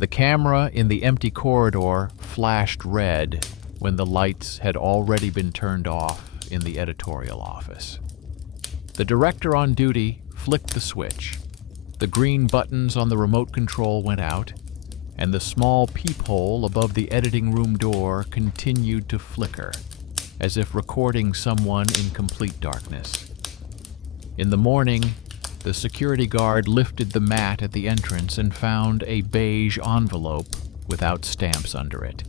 The camera in the empty corridor flashed red when the lights had already been turned off in the editorial office. The director on duty flicked the switch. The green buttons on the remote control went out, and the small peephole above the editing room door continued to flicker, as if recording someone in complete darkness. In the morning, the security guard lifted the mat at the entrance and found a beige envelope without stamps under it,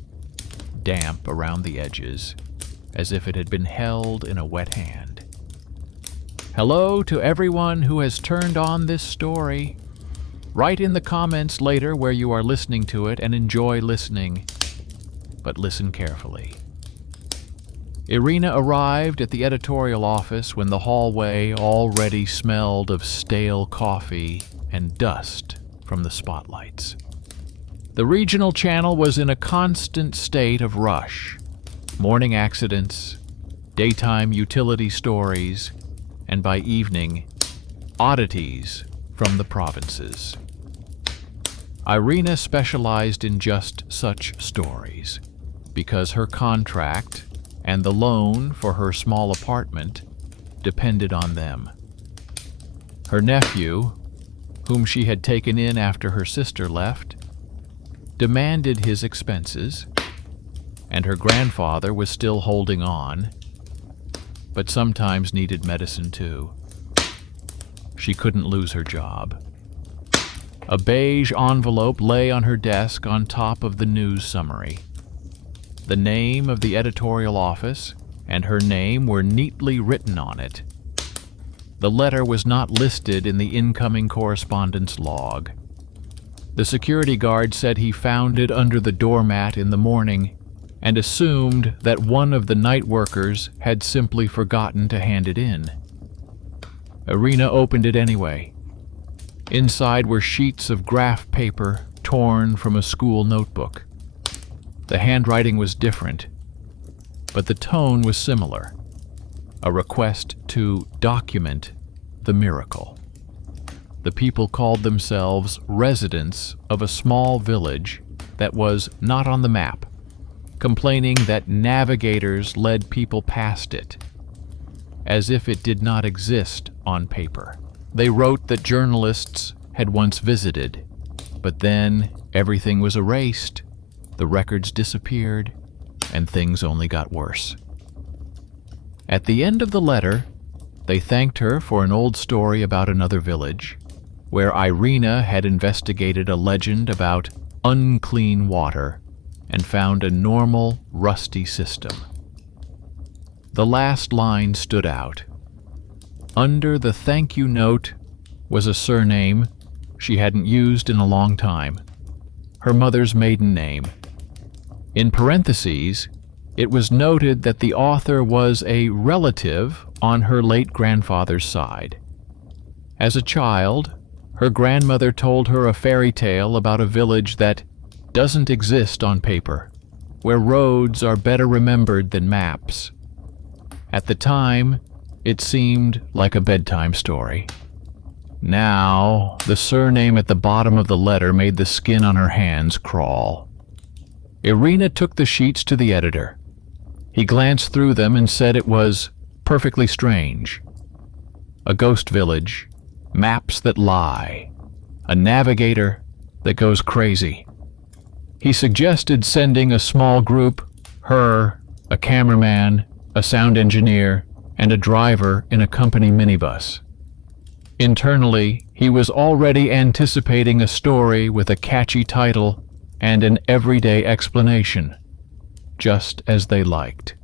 damp around the edges, as if it had been held in a wet hand. Hello to everyone who has turned on this story. Write in the comments later where you are listening to it and enjoy listening, but listen carefully. Irina arrived at the editorial office when the hallway already smelled of stale coffee and dust from the spotlights. The regional channel was in a constant state of rush. Morning accidents, daytime utility stories, and by evening, oddities from the provinces. Irina specialized in just such stories because her contract and the loan for her small apartment depended on them. Her nephew, whom she had taken in after her sister left, demanded his expenses, and her grandfather was still holding on, but sometimes needed medicine too. She couldn't lose her job. A beige envelope lay on her desk on top of the news summary. The name of the editorial office and her name were neatly written on it. The letter was not listed in the incoming correspondence log. The security guard said he found it under the doormat in the morning and assumed that one of the night workers had simply forgotten to hand it in. Irina opened it anyway. Inside were sheets of graph paper torn from a school notebook. The handwriting was different, but the tone was similar. A request to document the miracle. The people called themselves residents of a small village that was not on the map, complaining that navigators led people past it, as if it did not exist on paper. They wrote that journalists had once visited, but then everything was erased, the records disappeared, and things only got worse. At the end of the letter, they thanked her for an old story about another village, where Irina had investigated a legend about unclean water and found a normal, rusty system. The last line stood out. Under the thank you note was a surname she hadn't used in a long time, her mother's maiden name. In parentheses, it was noted that the author was a relative on her late grandfather's side. As a child, her grandmother told her a fairy tale about a village that doesn't exist on paper, where roads are better remembered than maps. At the time, it seemed like a bedtime story. Now, the surname at the bottom of the letter made the skin on her hands crawl. Irina took the sheets to the editor. He glanced through them and said it was perfectly strange. A ghost village, maps that lie, a navigator that goes crazy. He suggested sending a small group, her, a cameraman, a sound engineer, and a driver in a company minibus. Internally, he was already anticipating a story with a catchy title and an everyday explanation, just as they liked.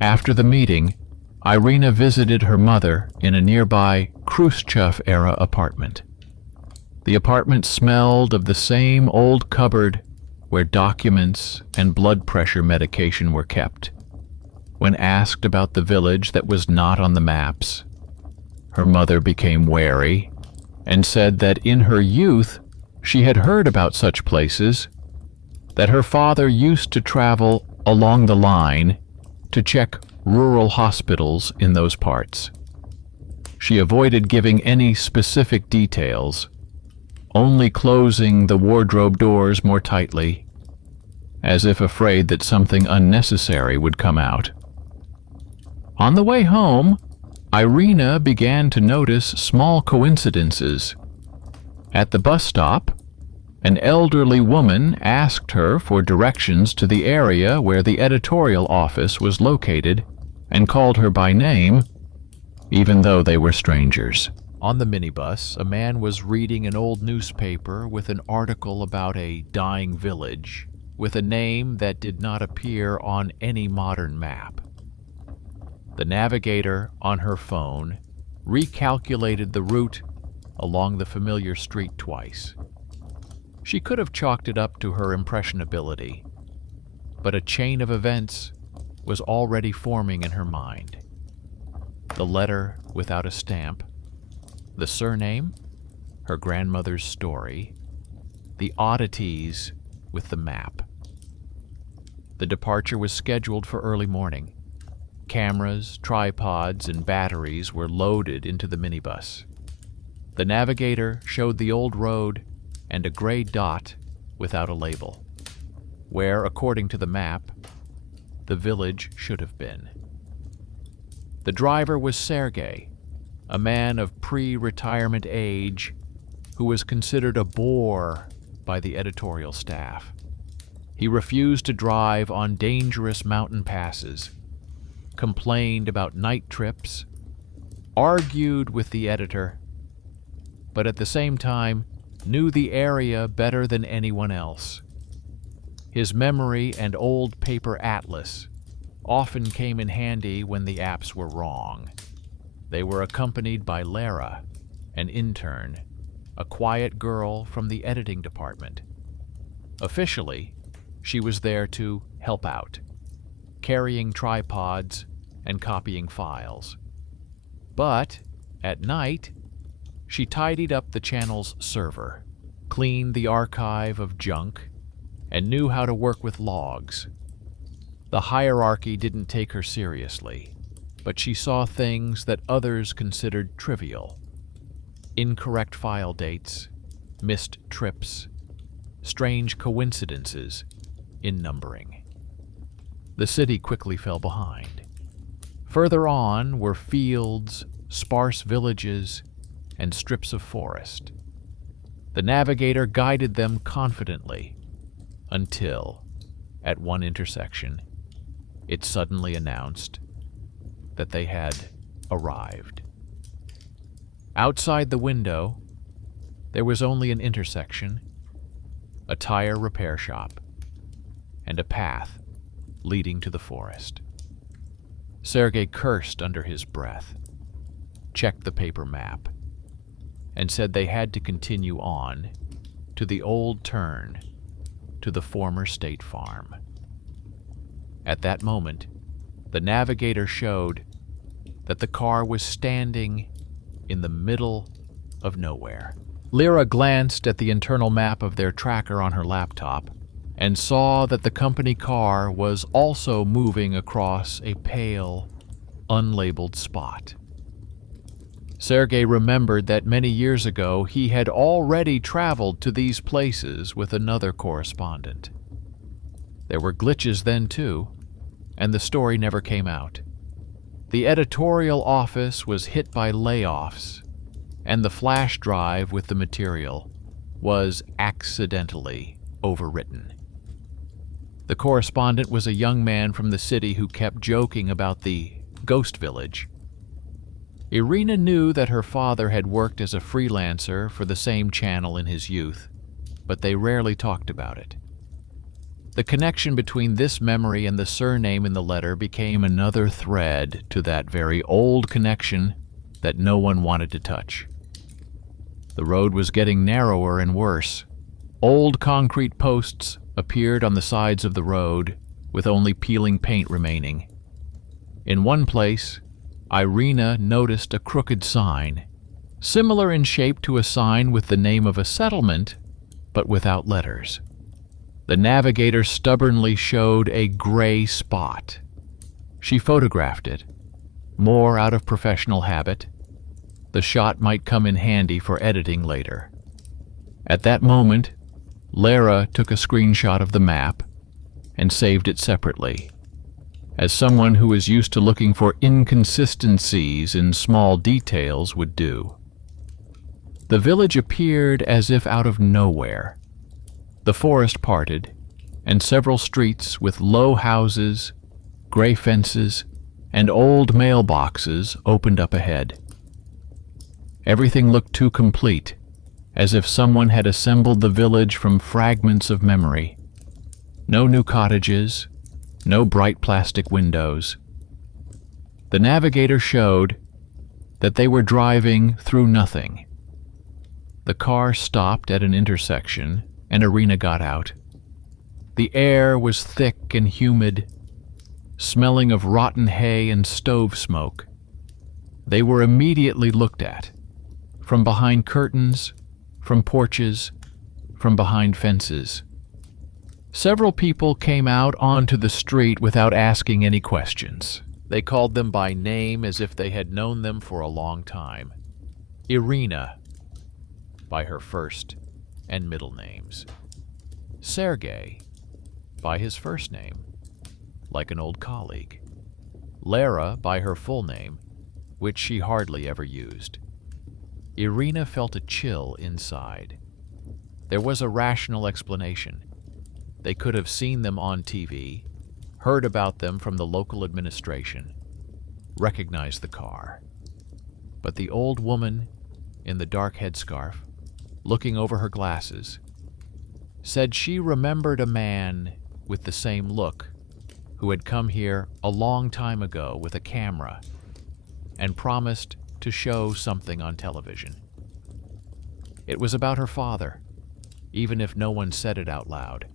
After the meeting, Irina visited her mother in a nearby Khrushchev-era apartment. The apartment smelled of the same old cupboard where documents and blood pressure medication were kept. When asked about the village that was not on the maps, her mother became wary and said that in her youth she had heard about such places, that her father used to travel along the line to check rural hospitals in those parts. She avoided giving any specific details, only closing the wardrobe doors more tightly, as if afraid that something unnecessary would come out. On the way home, Irina began to notice small coincidences. At the bus stop, an elderly woman asked her for directions to the area where the editorial office was located and called her by name, even though they were strangers. On the minibus, a man was reading an old newspaper with an article about a dying village with a name that did not appear on any modern map. The navigator on her phone recalculated the route along the familiar street twice. She could have chalked it up to her impressionability, but a chain of events was already forming in her mind. The letter without a stamp, the surname, her grandmother's story, the oddities with the map. The departure was scheduled for early morning. Cameras, tripods, and batteries were loaded into the minibus. The navigator showed the old road and a gray dot without a label, where, according to the map, the village should have been. The driver was Sergei, a man of pre-retirement age who was considered a bore by the editorial staff. He refused to drive on dangerous mountain passes, complained about night trips, argued with the editor, but at the same time knew the area better than anyone else. His memory and old paper atlas often came in handy when the apps were wrong. They were accompanied by Lara, an intern, a quiet girl from the editing department. Officially, she was there to help out, carrying tripods and copying files. But at night, she tidied up the channel's server, cleaned the archive of junk, and knew how to work with logs. The hierarchy didn't take her seriously, but she saw things that others considered trivial. Incorrect file dates, missed trips, strange coincidences in numbering. The city quickly fell behind. Further on were fields, sparse villages, and strips of forest. The navigator guided them confidently until, at one intersection, it suddenly announced that they had arrived. Outside the window, there was only an intersection, a tire repair shop, and a path leading to the forest. Sergei cursed under his breath, checked the paper map, and said they had to continue on to the old turn to the former state farm. At that moment, the navigator showed that the car was standing in the middle of nowhere. Lyra glanced at the internal map of their tracker on her laptop and saw that the company car was also moving across a pale, unlabeled spot. Sergei remembered that many years ago he had already traveled to these places with another correspondent. There were glitches then too, and the story never came out. The editorial office was hit by layoffs, and the flash drive with the material was accidentally overwritten. The correspondent was a young man from the city who kept joking about the ghost village. Irina knew that her father had worked as a freelancer for the same channel in his youth, but they rarely talked about it. The connection between this memory and the surname in the letter became another thread to that very old connection that no one wanted to touch. The road was getting narrower and worse. Old concrete posts appeared on the sides of the road, with only peeling paint remaining. In one place, Irina noticed a crooked sign, similar in shape to a sign with the name of a settlement, but without letters. The navigator stubbornly showed a gray spot. She photographed it, more out of professional habit. The shot might come in handy for editing later. At that moment, Lara took a screenshot of the map and saved it separately, as someone who is used to looking for inconsistencies in small details would do. The village appeared as if out of nowhere. The forest parted, and several streets with low houses, gray fences, and old mailboxes opened up ahead. Everything looked too complete, as if someone had assembled the village from fragments of memory. No new cottages, no bright plastic windows. The navigator showed that they were driving through nothing. The car stopped at an intersection, and Irina got out. The air was thick and humid, smelling of rotten hay and stove smoke. They were immediately looked at, from behind curtains, from porches, from behind fences. Several people came out onto the street without asking any questions. They called them by name as if they had known them for a long time. Irina, by her first and middle names. Sergei, by his first name, like an old colleague. Lara, by her full name, which she hardly ever used. Irina felt a chill inside. There was a rational explanation. They could have seen them on TV, heard about them from the local administration, recognized the car. But the old woman in the dark headscarf, looking over her glasses, said she remembered a man with the same look who had come here a long time ago with a camera and promised to show something on television. It was about her father, even if no one said it out loud.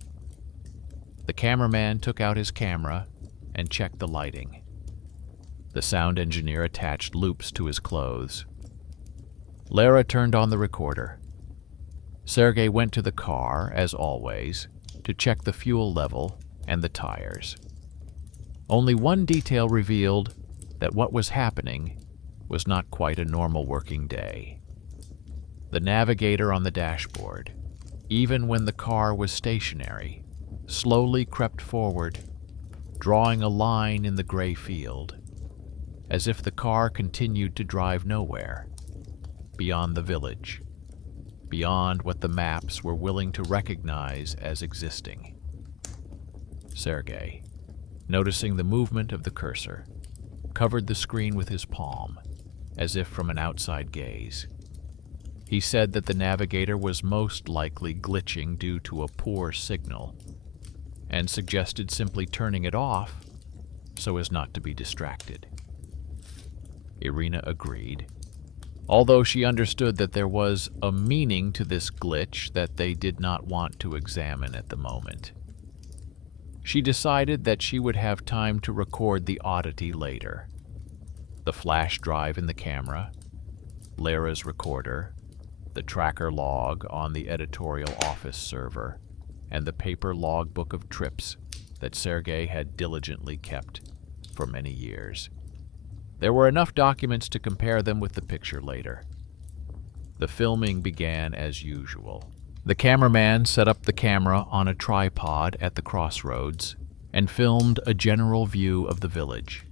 The cameraman took out his camera and checked the lighting. The sound engineer attached loops to his clothes. Lara turned on the recorder. Sergei went to the car, as always, to check the fuel level and the tires. Only one detail revealed that what was happening was not quite a normal working day. The navigator on the dashboard, even when the car was stationary, slowly crept forward, drawing a line in the gray field, as if the car continued to drive nowhere, beyond the village, beyond what the maps were willing to recognize as existing. Sergei, noticing the movement of the cursor, covered the screen with his palm, as if from an outside gaze. He said that the navigator was most likely glitching due to a poor signal, and suggested simply turning it off so as not to be distracted. Irina agreed, although she understood that there was a meaning to this glitch that they did not want to examine at the moment. She decided that she would have time to record the oddity later. The flash drive in the camera, Lara's recorder, the tracker log on the editorial office server, and the paper logbook of trips that Sergei had diligently kept for many years. There were enough documents to compare them with the picture later. The filming began as usual. The cameraman set up the camera on a tripod at the crossroads and filmed a general view of the village.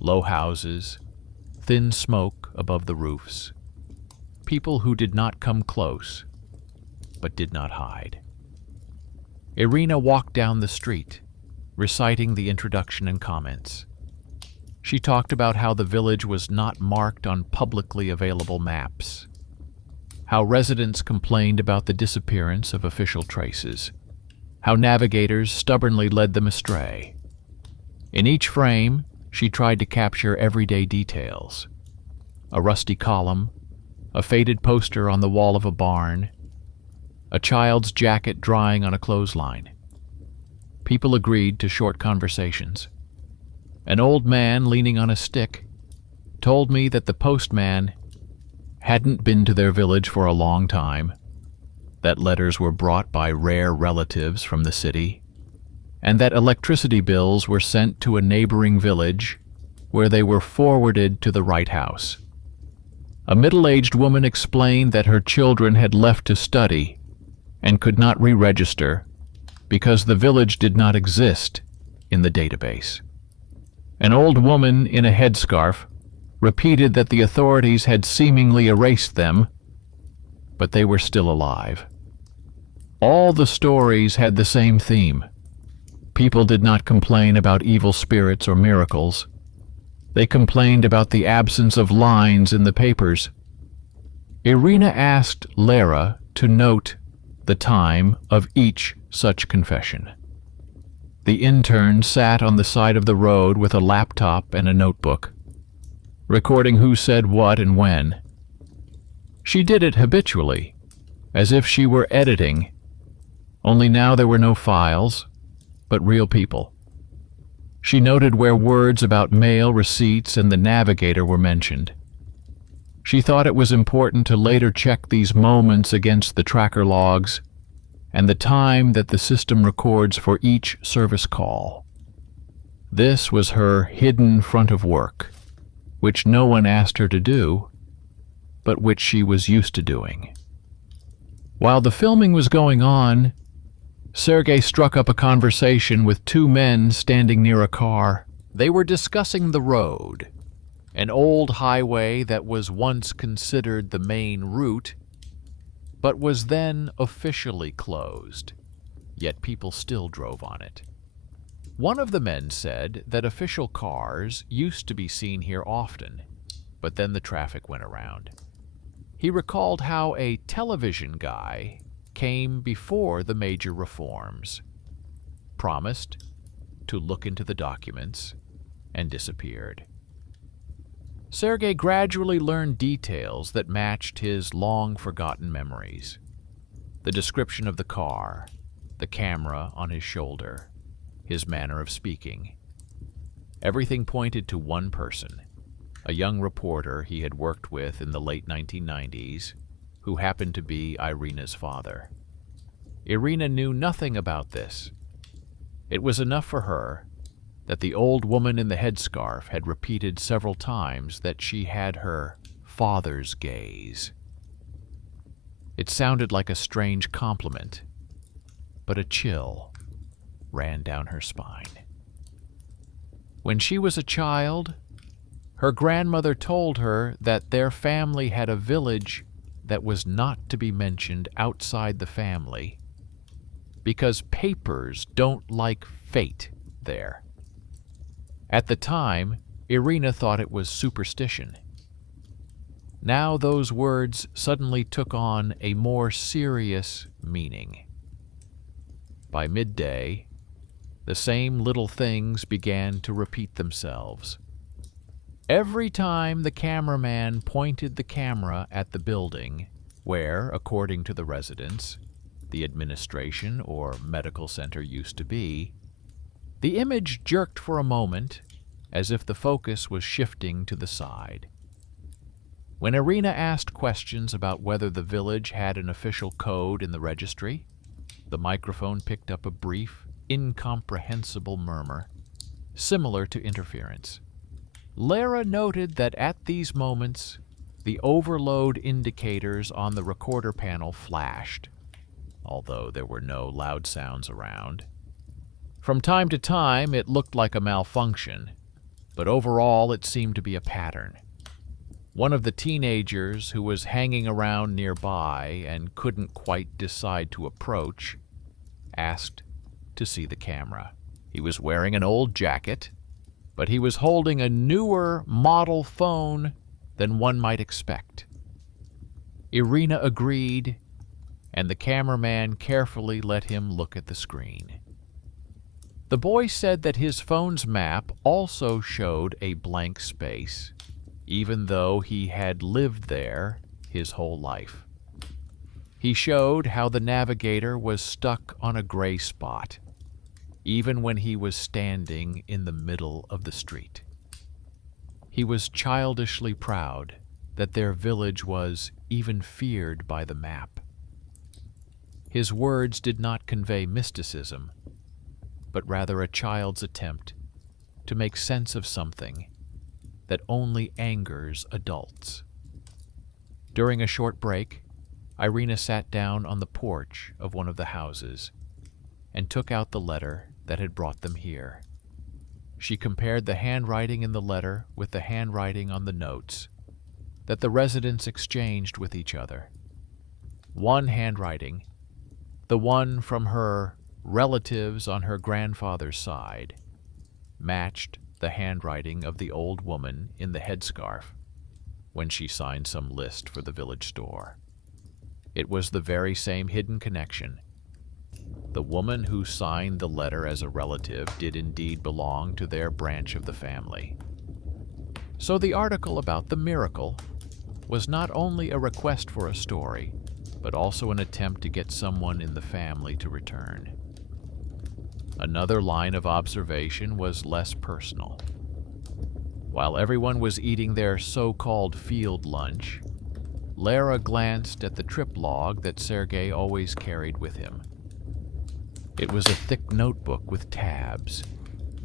Low houses, thin smoke above the roofs, people who did not come close, but did not hide. Irina walked down the street, reciting the introduction and comments. She talked about how the village was not marked on publicly available maps, how residents complained about the disappearance of official traces, how navigators stubbornly led them astray. In each frame, she tried to capture everyday details: a rusty column, a faded poster on the wall of a barn, a child's jacket drying on a clothesline. People agreed to short conversations. An old man leaning on a stick told me that the postman hadn't been to their village for a long time, that letters were brought by rare relatives from the city, and that electricity bills were sent to a neighboring village where they were forwarded to the right house. A middle-aged woman explained that her children had left to study and could not re-register because the village did not exist in the database. An old woman in a headscarf repeated that the authorities had seemingly erased them, but they were still alive. All the stories had the same theme. People did not complain about evil spirits or miracles. They complained about the absence of lines in the papers. Irina asked Lara to note the time of each such confession. The intern sat on the side of the road with a laptop and a notebook, recording who said what and when. She did it habitually, as if she were editing, only now there were no files, but real people. She noted where words about mail receipts and the navigator were mentioned. She thought it was important to later check these moments against the tracker logs and the time that the system records for each service call. This was her hidden front of work, which no one asked her to do, but which she was used to doing. While the filming was going on, Sergei struck up a conversation with two men standing near a car. They were discussing the road, an old highway that was once considered the main route, but was then officially closed, yet people still drove on it. One of the men said that official cars used to be seen here often, but then the traffic went around. He recalled how a television guy came before the major reforms, promised to look into the documents, and disappeared. Sergei gradually learned details that matched his long-forgotten memories. The description of the car, the camera on his shoulder, his manner of speaking. Everything pointed to one person, a young reporter he had worked with in the late 1990s, who happened to be Irina's father. Irina knew nothing about this. It was enough for her that the old woman in the headscarf had repeated several times that she had her father's gaze. It sounded like a strange compliment, but a chill ran down her spine. When she was a child, her grandmother told her that their family had a village that was not to be mentioned outside the family because papers don't like fate there. At the time, Irina thought it was superstition. Now those words suddenly took on a more serious meaning. By midday, the same little things began to repeat themselves. Every time the cameraman pointed the camera at the building, where, according to the residents, the administration or medical center used to be, the image jerked for a moment, as if the focus was shifting to the side. When Irina asked questions about whether the village had an official code in the registry, the microphone picked up a brief, incomprehensible murmur, similar to interference. Lara noted that at these moments, the overload indicators on the recorder panel flashed, although there were no loud sounds around. From time to time, it looked like a malfunction, but overall it seemed to be a pattern. One of the teenagers who was hanging around nearby and couldn't quite decide to approach asked to see the camera. He was wearing an old jacket, but he was holding a newer model phone than one might expect. Irina agreed, and the cameraman carefully let him look at the screen. The boy said that his phone's map also showed a blank space, even though he had lived there his whole life. He showed how the navigator was stuck on a gray spot, even when he was standing in the middle of the street. He was childishly proud that their village was even feared by the map. His words did not convey mysticism, but rather a child's attempt to make sense of something that only angers adults. During a short break, Irina sat down on the porch of one of the houses and took out the letter that had brought them here. She compared the handwriting in the letter with the handwriting on the notes that the residents exchanged with each other. One handwriting, the one from her relatives on her grandfather's side, matched the handwriting of the old woman in the headscarf when she signed some list for the village store. It was the very same hidden connection. The woman who signed the letter as a relative did indeed belong to their branch of the family. So the article about the miracle was not only a request for a story, but also an attempt to get someone in the family to return. Another line of observation was less personal. While everyone was eating their so-called field lunch, Lara glanced at the trip log that Sergei always carried with him. It was a thick notebook with tabs,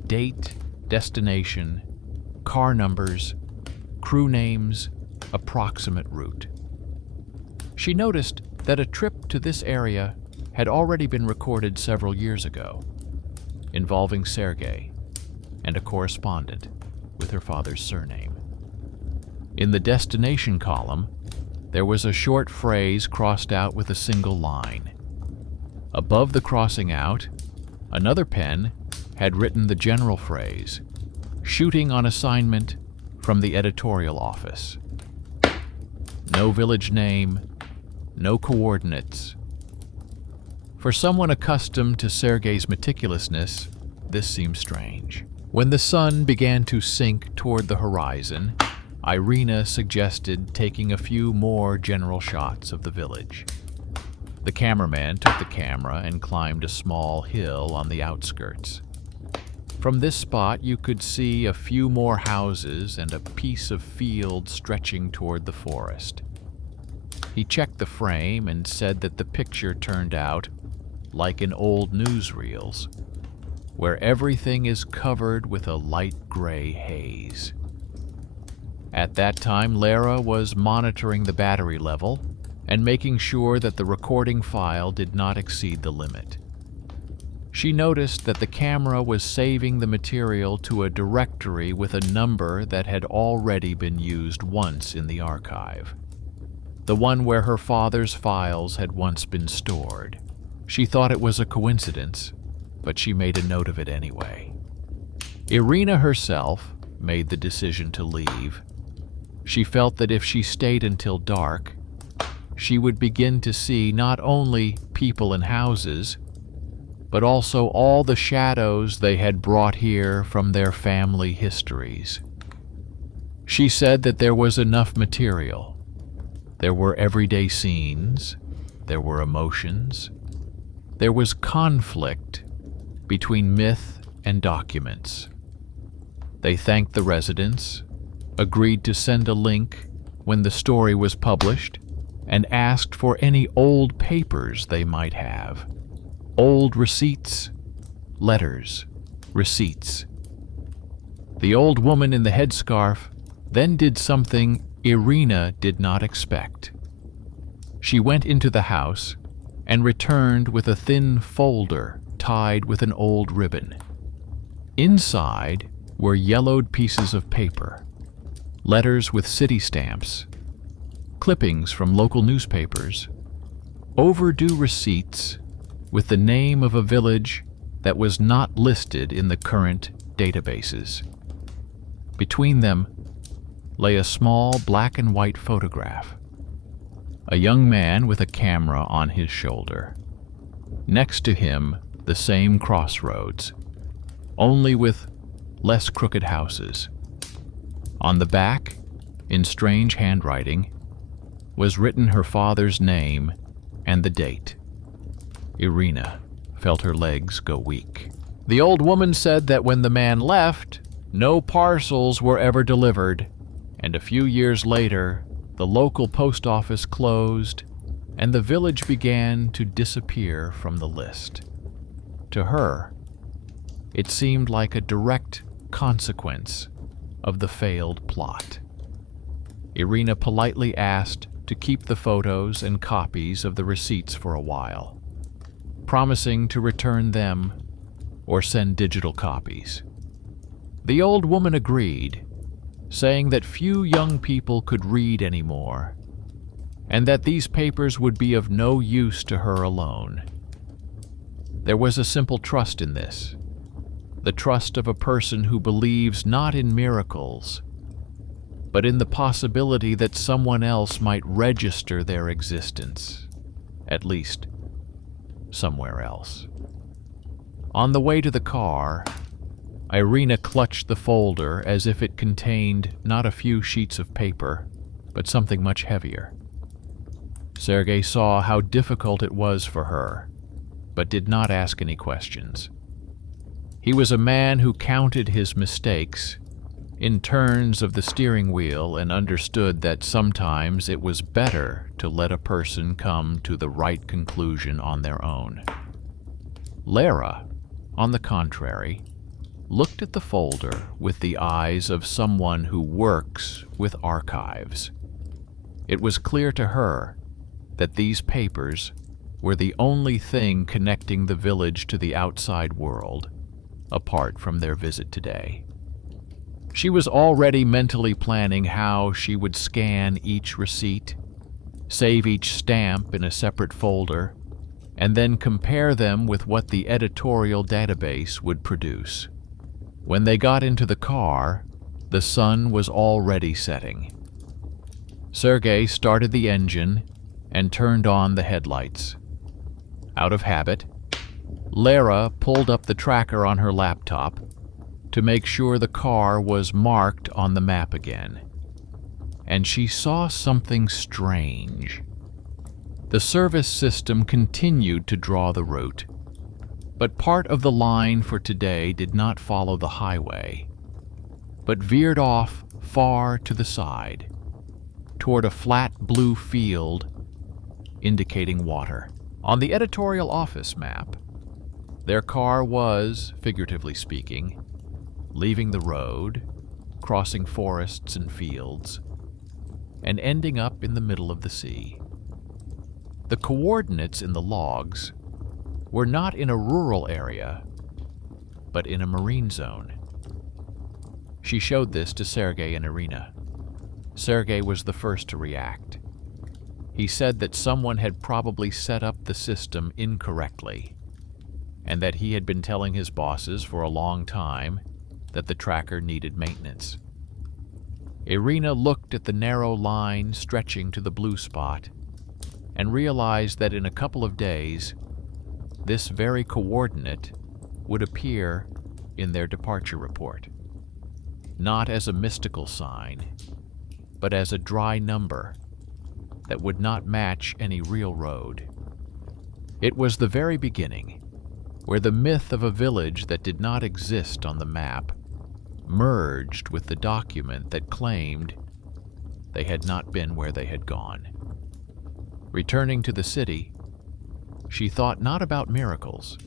date, destination, car numbers, crew names, approximate route. She noticed that a trip to this area had already been recorded several years ago, involving Sergei and a correspondent with her father's surname. In the destination column, there was a short phrase crossed out with a single line. Above the crossing out, another pen had written the general phrase, "Shooting on assignment from the editorial office." No village name, no coordinates. For someone accustomed to Sergei's meticulousness, this seemed strange. When the sun began to sink toward the horizon, Irina suggested taking a few more general shots of the village. The cameraman took the camera and climbed a small hill on the outskirts. From this spot, you could see a few more houses and a piece of field stretching toward the forest. He checked the frame and said that the picture turned out like in old newsreels, where everything is covered with a light gray haze. At that time, Lara was monitoring the battery level and making sure that the recording file did not exceed the limit. She noticed that the camera was saving the material to a directory with a number that had already been used once in the archive, the one where her father's files had once been stored. She thought it was a coincidence, but she made a note of it anyway. Irina herself made the decision to leave. She felt that if she stayed until dark, she would begin to see not only people and houses, but also all the shadows they had brought here from their family histories. She said that there was enough material. There were everyday scenes, there were emotions, there was conflict between myth and documents. They thanked the residents, agreed to send a link when the story was published, and asked for any old papers they might have. Old receipts, letters, receipts. The old woman in the headscarf then did something Irina did not expect. She went into the house and returned with a thin folder tied with an old ribbon. Inside were yellowed pieces of paper, letters with city stamps, clippings from local newspapers, overdue receipts with the name of a village that was not listed in the current databases. Between them lay a small black and white photograph. A young man with a camera on his shoulder. Next to him, the same crossroads, only with less crooked houses. On the back, in strange handwriting, was written her father's name and the date. Irina felt her legs go weak. The old woman said that when the man left, no parcels were ever delivered, and a few years later, the local post office closed and the village began to disappear from the list. To her, it seemed like a direct consequence of the failed plot. Irina politely asked to keep the photos and copies of the receipts for a while, promising to return them or send digital copies. The old woman agreed, saying that few young people could read anymore, and that these papers would be of no use to her alone. There was a simple trust in this, the trust of a person who believes not in miracles, but in the possibility that someone else might register their existence, at least somewhere else. On the way to the car, Irina clutched the folder as if it contained not a few sheets of paper, but something much heavier. Sergei saw how difficult it was for her, but did not ask any questions. He was a man who counted his mistakes in turns of the steering wheel and understood that sometimes it was better to let a person come to the right conclusion on their own. Lara, on the contrary, looked at the folder with the eyes of someone who works with archives. It was clear to her that these papers were the only thing connecting the village to the outside world, apart from their visit today. She was already mentally planning how she would scan each receipt, save each stamp in a separate folder, and then compare them with what the editorial database would produce. When they got into the car, the sun was already setting. Sergei started the engine and turned on the headlights. Out of habit, Lara pulled up the tracker on her laptop to make sure the car was marked on the map again. And she saw something strange. The service system continued to draw the route, but part of the line for today did not follow the highway, but veered off far to the side, toward a flat blue field indicating water. On the editorial office map, their car was, figuratively speaking, leaving the road, crossing forests and fields, and ending up in the middle of the sea. The coordinates in the logs were not in a rural area, but in a marine zone. She showed this to Sergei and Irina. Sergei was the first to react. He said that someone had probably set up the system incorrectly, and that he had been telling his bosses for a long time that the tracker needed maintenance. Irina looked at the narrow line stretching to the blue spot and realized that in a couple of days, this very coordinate would appear in their departure report, not as a mystical sign, but as a dry number that would not match any real road. It was the very beginning, where the myth of a village that did not exist on the map merged with the document that claimed they had not been where they had gone. Returning to the city, she thought not about miracles,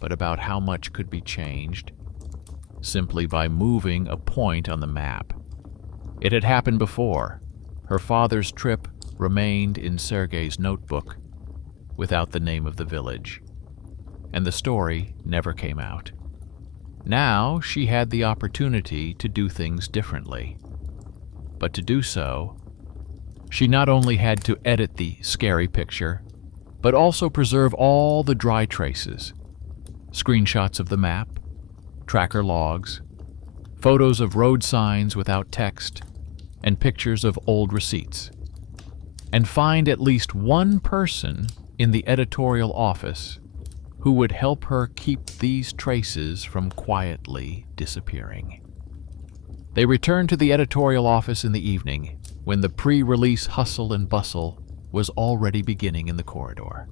but about how much could be changed simply by moving a point on the map. It had happened before. Her father's trip remained in Sergei's notebook without the name of the village, and the story never came out. Now she had the opportunity to do things differently. But to do so, she not only had to edit the scary picture, but also preserve all the dry traces, screenshots of the map, tracker logs, photos of road signs without text, and pictures of old receipts, and find at least one person in the editorial office who would help her keep these traces from quietly disappearing. They returned to the editorial office in the evening, when the pre-release hustle and bustle was already beginning in the corridor.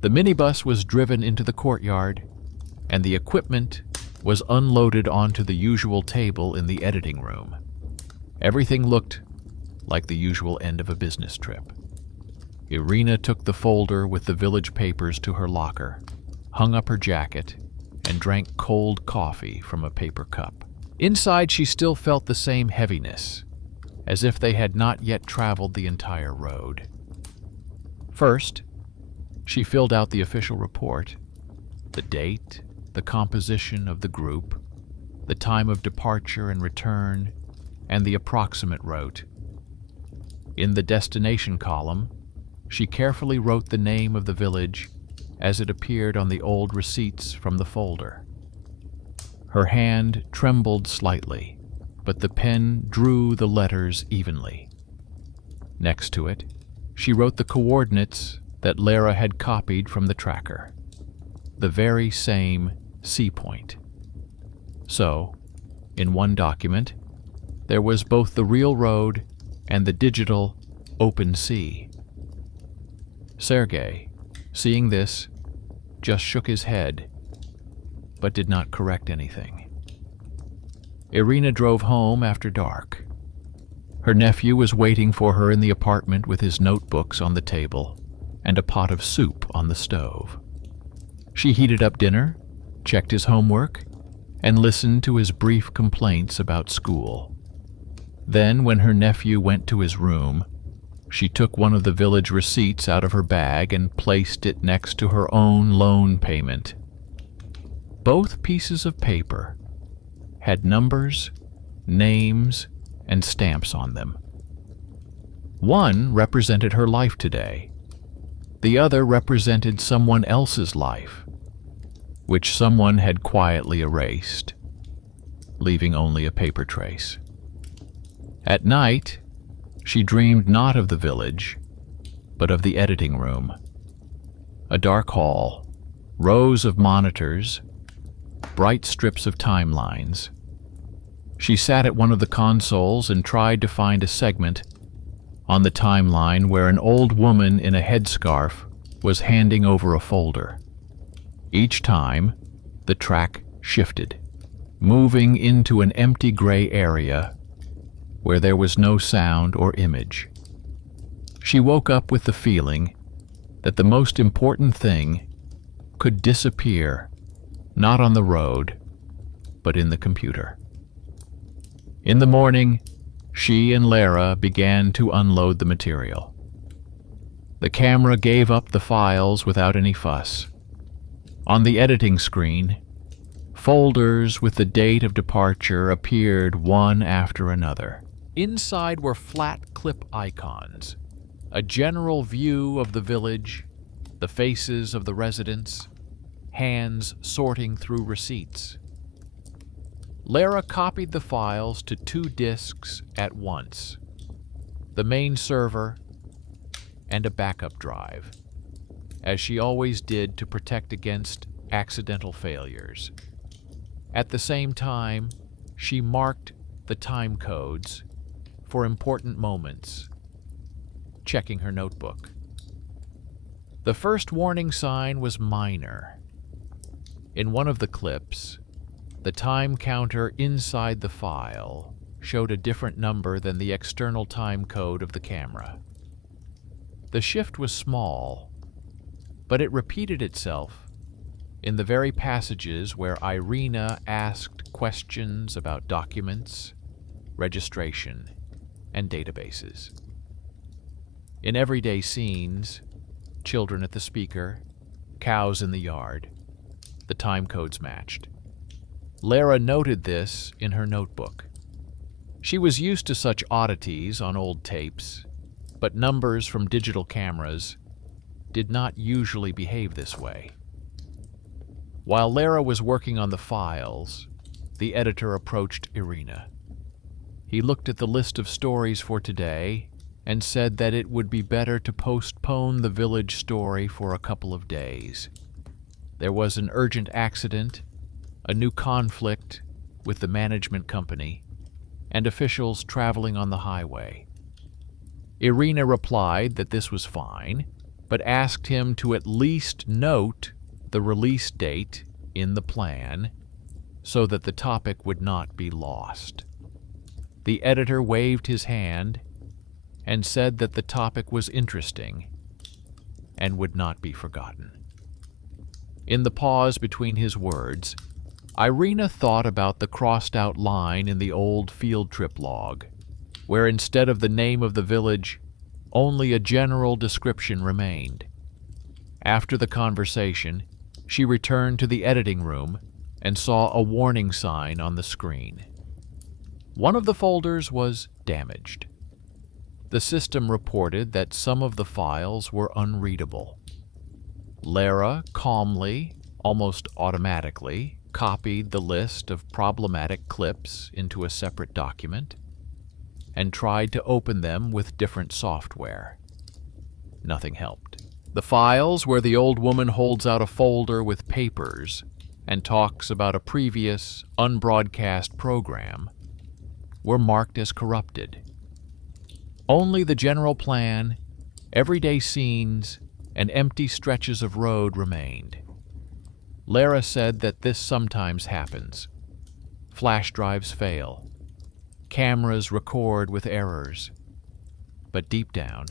The minibus was driven into the courtyard, and the equipment was unloaded onto the usual table in the editing room. Everything looked like the usual end of a business trip. Irina took the folder with the village papers to her locker, hung up her jacket, and drank cold coffee from a paper cup. Inside, she still felt the same heaviness, as if they had not yet traveled the entire road. First, she filled out the official report, the date, the composition of the group, the time of departure and return, and the approximate route. In the destination column, she carefully wrote the name of the village as it appeared on the old receipts from the folder. Her hand trembled slightly, but the pen drew the letters evenly. Next to it, she wrote the coordinates that Lara had copied from the tracker, the very same sea point. So, in one document, there was both the real road and the digital open sea. Sergei, seeing this, just shook his head, but did not correct anything. Irina drove home after dark. Her nephew was waiting for her in the apartment with his notebooks on the table and a pot of soup on the stove. She heated up dinner, checked his homework, and listened to his brief complaints about school. Then, when her nephew went to his room, she took one of the village receipts out of her bag and placed it next to her own loan payment. Both pieces of paper had numbers, names, and stamps on them. One represented her life today. The other represented someone else's life, which someone had quietly erased, leaving only a paper trace. At night, she dreamed not of the village, but of the editing room. A dark hall, rows of monitors, bright strips of timelines. She sat at one of the consoles and tried to find a segment on the timeline where an old woman in a headscarf was handing over a folder. Each time, the track shifted, moving into an empty gray area where there was no sound or image. She woke up with the feeling that the most important thing could disappear, not on the road, but in the computer. In the morning, she and Lara began to unload the material. The camera gave up the files without any fuss. On the editing screen, folders with the date of departure appeared one after another. Inside were flat clip icons, a general view of the village, the faces of the residents, hands sorting through receipts. Lara copied the files to 2 disks at once, the main server and a backup drive, as she always did to protect against accidental failures. At the same time, she marked the time codes for important moments, checking her notebook. The first warning sign was minor. In one of the clips, the time counter inside the file showed a different number than the external time code of the camera. The shift was small, but it repeated itself in the very passages where Irina asked questions about documents, registration, and databases. In everyday scenes, children at the speaker, cows in the yard, the time codes matched. Lara noted this in her notebook. She was used to such oddities on old tapes, but numbers from digital cameras did not usually behave this way. While Lara was working on the files, the editor approached Irina. He looked at the list of stories for today and said that it would be better to postpone the village story for a couple of days. There was an urgent accident, a new conflict with the management company, and officials traveling on the highway. Irina replied that this was fine, but asked him to at least note the release date in the plan so that the topic would not be lost. The editor waved his hand and said that the topic was interesting and would not be forgotten. In the pause between his words, Irina thought about the crossed-out line in the old field trip log, where instead of the name of the village, only a general description remained. After the conversation, she returned to the editing room and saw a warning sign on the screen. One of the folders was damaged. The system reported that some of the files were unreadable. Lara calmly, almost automatically, copied the list of problematic clips into a separate document and tried to open them with different software. Nothing helped. The files where the old woman holds out a folder with papers and talks about a previous, unbroadcast program were marked as corrupted. Only the general plan, everyday scenes, and empty stretches of road remained. Lara said that this sometimes happens. Flash drives fail. Cameras record with errors. But deep down,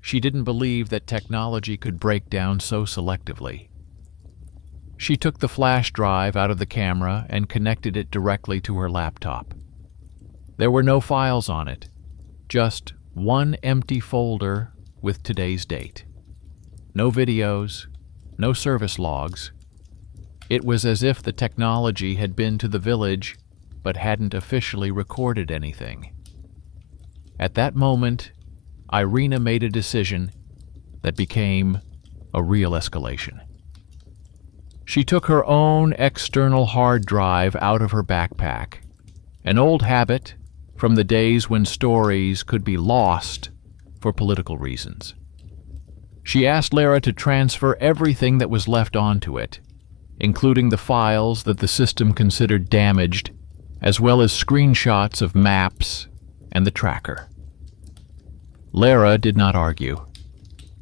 she didn't believe that technology could break down so selectively. She took the flash drive out of the camera and connected it directly to her laptop. There were no files on it, just one empty folder with today's date. No videos, no service logs. It was as if the technology had been to the village but hadn't officially recorded anything. At that moment, Irina made a decision that became a real escalation. She took her own external hard drive out of her backpack, an old habit from the days when stories could be lost for political reasons. She asked Lara to transfer everything that was left onto it, including the files that the system considered damaged, as well as screenshots of maps and the tracker. Lara did not argue.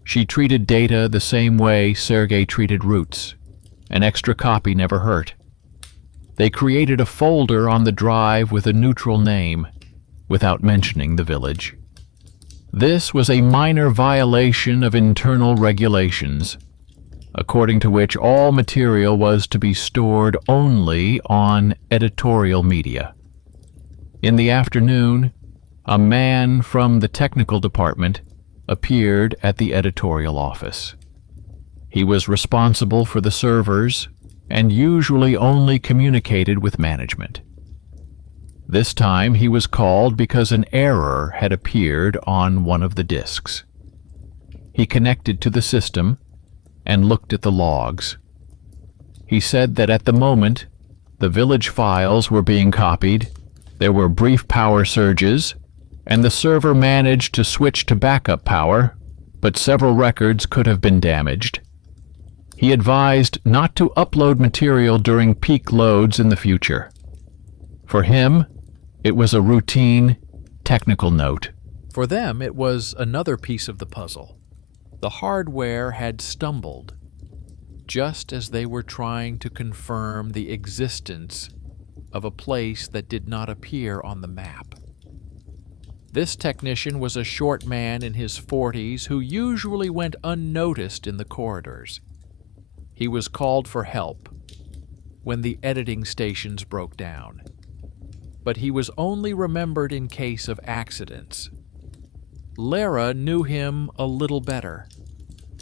She treated data the same way Sergei treated roots. An extra copy never hurt. They created a folder on the drive with a neutral name, without mentioning the village. This was a minor violation of internal regulations, according to which all material was to be stored only on editorial media. In the afternoon, a man from the technical department appeared at the editorial office. He was responsible for the servers and usually only communicated with management. This time he was called because an error had appeared on one of the disks. He connected to the system and looked at the logs. He said that at the moment, the village files were being copied, there were brief power surges, and the server managed to switch to backup power, but several records could have been damaged. He advised not to upload material during peak loads in the future. For him, it was a routine, technical note. For them, it was another piece of the puzzle. The hardware had stumbled, just as they were trying to confirm the existence of a place that did not appear on the map. This technician was a short man in his 40s who usually went unnoticed in the corridors. He was called for help when the editing stations broke down, but he was only remembered in case of accidents. Lara knew him a little better.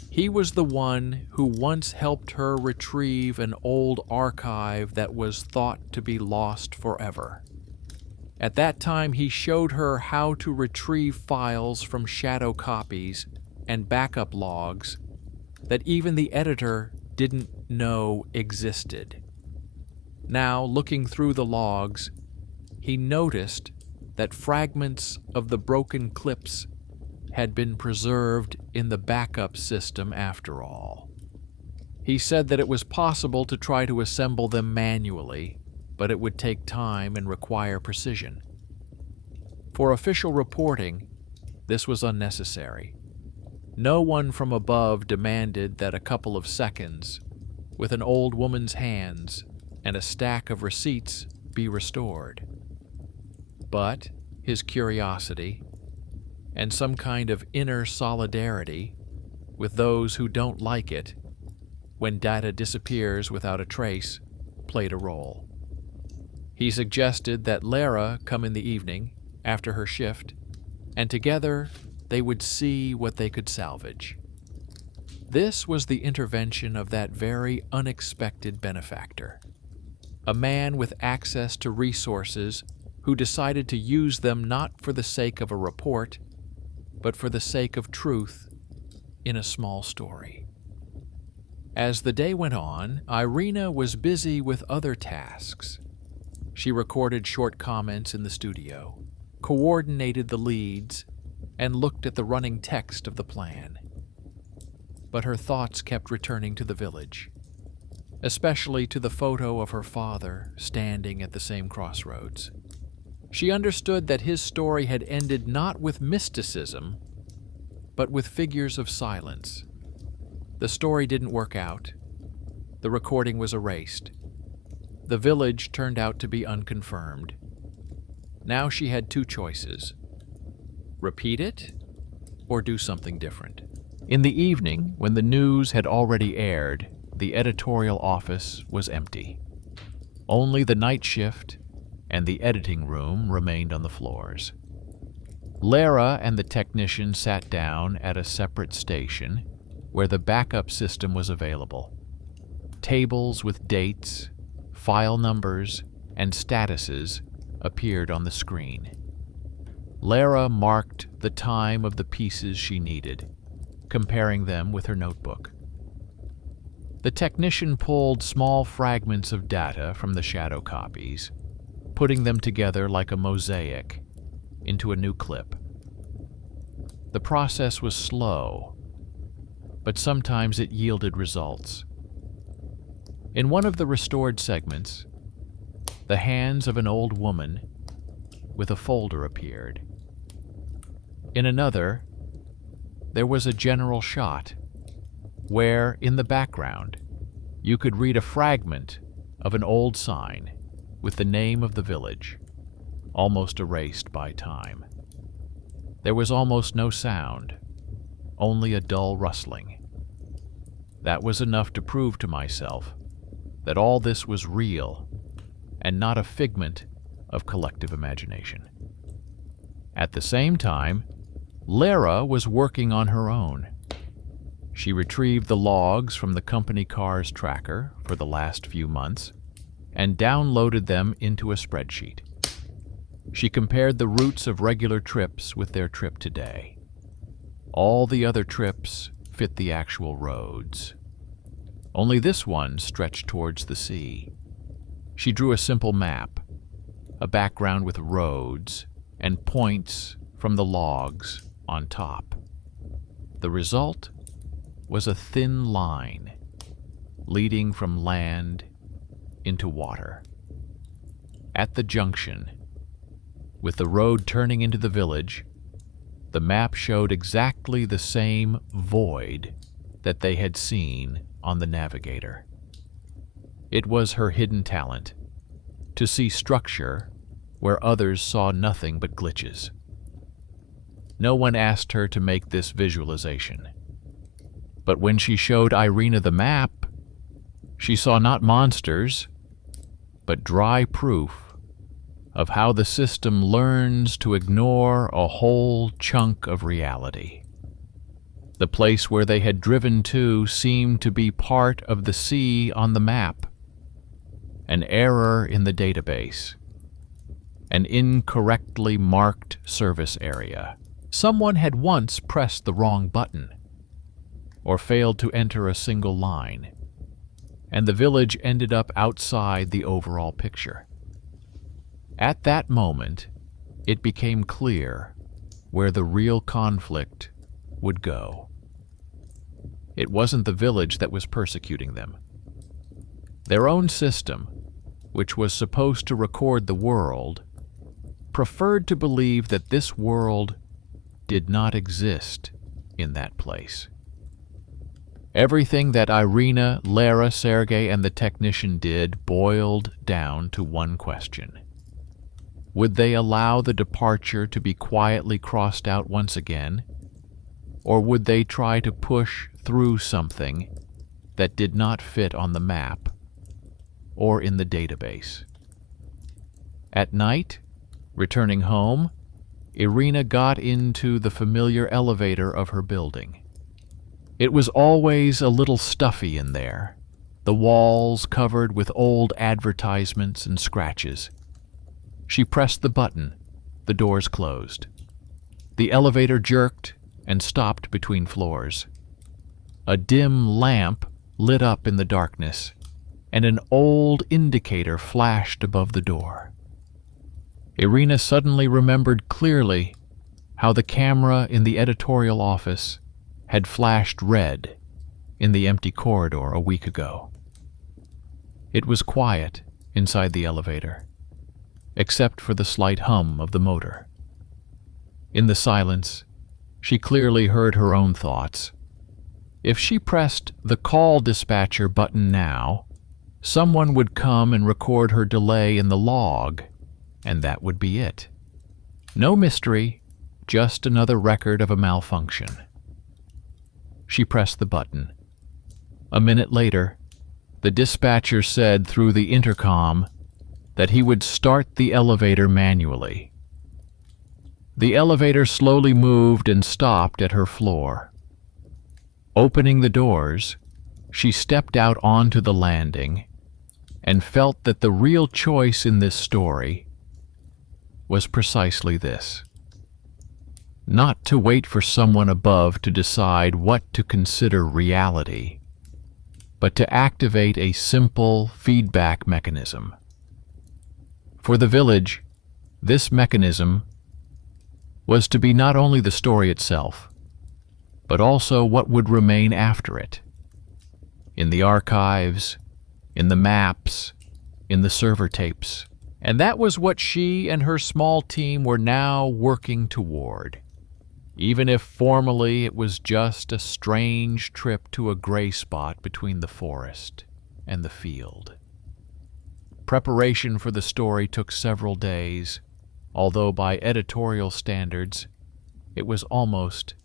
He was the one who once helped her retrieve an old archive that was thought to be lost forever. At that time, he showed her how to retrieve files from shadow copies and backup logs that even the editor didn't know existed. Now, looking through the logs, he noticed that fragments of the broken clips had been preserved in the backup system after all. He said that it was possible to try to assemble them manually, but it would take time and require precision. For official reporting, this was unnecessary. No one from above demanded that a couple of seconds, with an old woman's hands and a stack of receipts, be restored. But his curiosity and some kind of inner solidarity with those who don't like it when data disappears without a trace played a role. He suggested that Lara come in the evening after her shift, and together they would see what they could salvage. This was the intervention of that very unexpected benefactor, a man with access to resources who decided to use them not for the sake of a report, but for the sake of truth in a small story. As the day went on, Irina was busy with other tasks. She recorded short comments in the studio, coordinated the leads, and looked at the running text of the plan. But her thoughts kept returning to the village, especially to the photo of her father standing at the same crossroads. She understood that his story had ended not with mysticism, but with figures of silence. The story didn't work out. The recording was erased. The village turned out to be unconfirmed. Now she had two choices: repeat it or do something different. In the evening, when the news had already aired, the editorial office was empty. Only the night shift and the editing room remained on the floors. Lara and the technician sat down at a separate station where the backup system was available. Tables with dates, file numbers, and statuses appeared on the screen. Lara marked the time of the pieces she needed, comparing them with her notebook. The technician pulled small fragments of data from the shadow copies, putting them together like a mosaic into a new clip. The process was slow, but sometimes it yielded results. In one of the restored segments, the hands of an old woman with a folder appeared. In another, there was a general shot where, in the background, you could read a fragment of an old sign with the name of the village, almost erased by time. There was almost no sound, only a dull rustling. That was enough to prove to myself that all this was real and not a figment of collective imagination. At the same time, Lara was working on her own. She retrieved the logs from the company car's tracker for the last few months and downloaded them into a spreadsheet. She compared the routes of regular trips with their trip today. All the other trips fit the actual roads. Only this one stretched towards the sea. She drew a simple map, a background with roads and points from the logs on top. The result was a thin line leading from land into water. At the junction, with the road turning into the village, the map showed exactly the same void that they had seen on the navigator. It was her hidden talent, to see structure where others saw nothing but glitches. No one asked her to make this visualization. But when she showed Irina the map, she saw not monsters, but dry proof of how the system learns to ignore a whole chunk of reality. The place where they had driven to seemed to be part of the sea on the map, an error in the database, an incorrectly marked service area. Someone had once pressed the wrong button, or failed to enter a single line, and the village ended up outside the overall picture. At that moment, it became clear where the real conflict would go. It wasn't the village that was persecuting them. Their own system, which was supposed to record the world, preferred to believe that this world did not exist in that place. Everything that Irina, Lara, Sergei, and the technician did boiled down to one question. Would they allow the departure to be quietly crossed out once again? Or would they try to push through something that did not fit on the map or in the database? At night, returning home, Irina got into the familiar elevator of her building. It was always a little stuffy in there, the walls covered with old advertisements and scratches. She pressed the button. The doors closed. The elevator jerked and stopped between floors. A dim lamp lit up in the darkness, and an old indicator flashed above the door. Irina suddenly remembered clearly how the camera in the editorial office had flashed red in the empty corridor a week ago. It was quiet inside the elevator, except for the slight hum of the motor. In the silence, she clearly heard her own thoughts. If she pressed the call dispatcher button now, someone would come and record her delay in the log, and that would be it. No mystery, just another record of a malfunction. She pressed the button. A minute later, the dispatcher said through the intercom that he would start the elevator manually. The elevator slowly moved and stopped at her floor. Opening the doors, she stepped out onto the landing and felt that the real choice in this story was precisely this: not to wait for someone above to decide what to consider reality, but to activate a simple feedback mechanism. For the village, this mechanism was to be not only the story itself, but also what would remain after it. In the archives, in the maps, in the server tapes. And that was what she and her small team were now working toward, even if formally it was just a strange trip to a gray spot between the forest and the field. Preparation for the story took several days, although by editorial standards, it was almost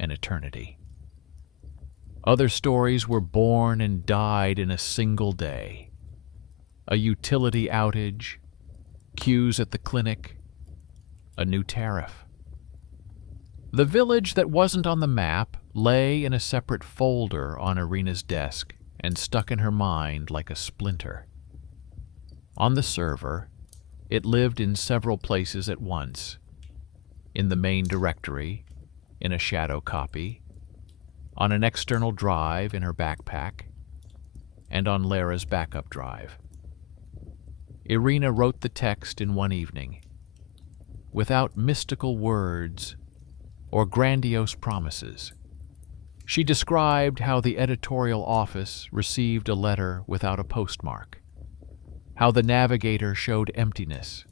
an eternity. Other stories were born and died in a single day. A utility outage, queues at the clinic, a new tariff. The village that wasn't on the map lay in a separate folder on Irina's desk and stuck in her mind like a splinter. On the server, it lived in several places at once. In the main directory, in a shadow copy, on an external drive in her backpack, and on Lara's backup drive. Irina wrote the text in one evening, without mystical words or grandiose promises. She described how the editorial office received a letter without a postmark, how the navigator showed emptiness,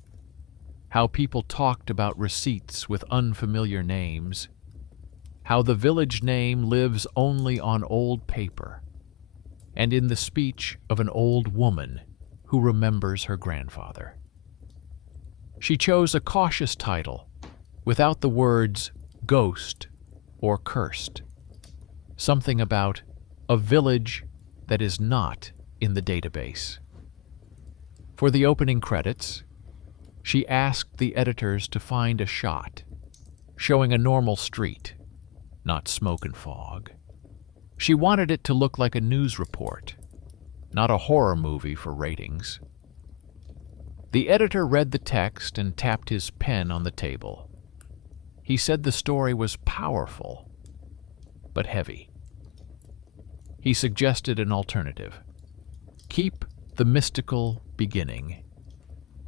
how people talked about receipts with unfamiliar names, how the village name lives only on old paper and in the speech of an old woman who remembers her grandfather. She chose a cautious title without the words ghost or cursed, something about a village that is not in the database. For the opening credits, she asked the editors to find a shot showing a normal street, not smoke and fog. She wanted it to look like a news report, not a horror movie for ratings. The editor read the text and tapped his pen on the table. He said the story was powerful, but heavy. He suggested an alternative. Keep the mystical beginning,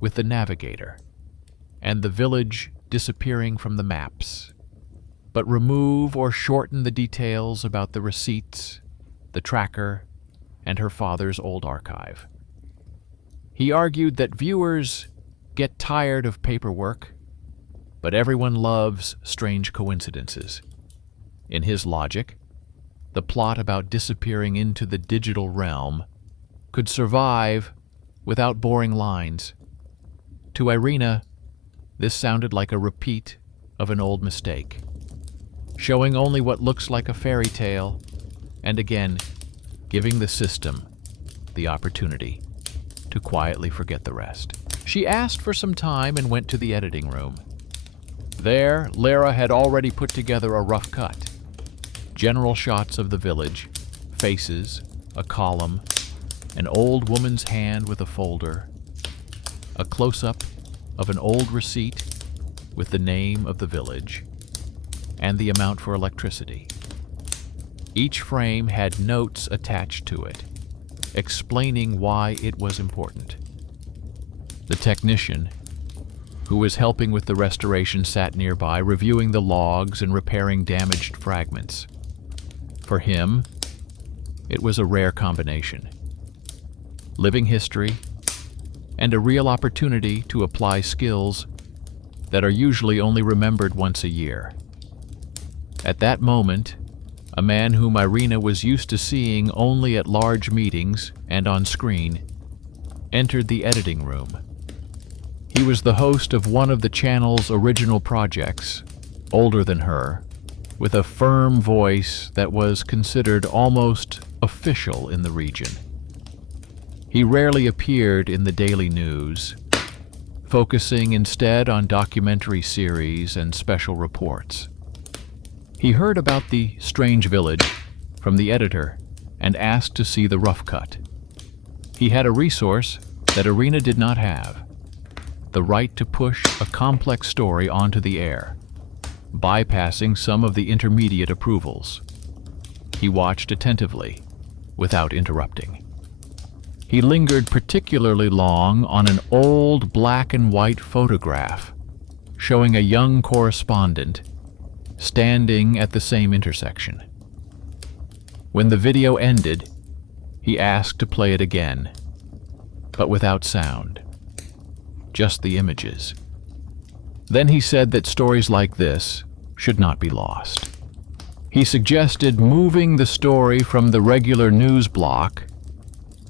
with the navigator and the village disappearing from the maps, but remove or shorten the details about the receipts, the tracker, and her father's old archive. He argued that viewers get tired of paperwork, but everyone loves strange coincidences. In his logic, the plot about disappearing into the digital realm could survive without boring lines. To Irina, this sounded like a repeat of an old mistake, showing only what looks like a fairy tale, and again, giving the system the opportunity to quietly forget the rest. She asked for some time and went to the editing room. There, Lara had already put together a rough cut. General shots of the village, faces, a column, an old woman's hand with a folder, a close-up of an old receipt with the name of the village, and the amount for electricity. Each frame had notes attached to it, explaining why it was important. The technician, who was helping with the restoration, sat nearby, reviewing the logs and repairing damaged fragments. For him, it was a rare combination: living history and a real opportunity to apply skills that are usually only remembered once a year. At that moment, a man whom Irina was used to seeing only at large meetings and on screen entered the editing room. He was the host of one of the channel's original projects, older than her, with a firm voice that was considered almost official in the region. He rarely appeared in the daily news, focusing instead on documentary series and special reports. He heard about the strange village from the editor and asked to see the rough cut. He had a resource that Irina did not have: the right to push a complex story onto the air, bypassing some of the intermediate approvals. He watched attentively, without interrupting. He lingered particularly long on an old black and white photograph showing a young correspondent standing at the same intersection. When the video ended, he asked to play it again, but without sound, just the images. Then he said that stories like this should not be lost. He suggested moving the story from the regular news block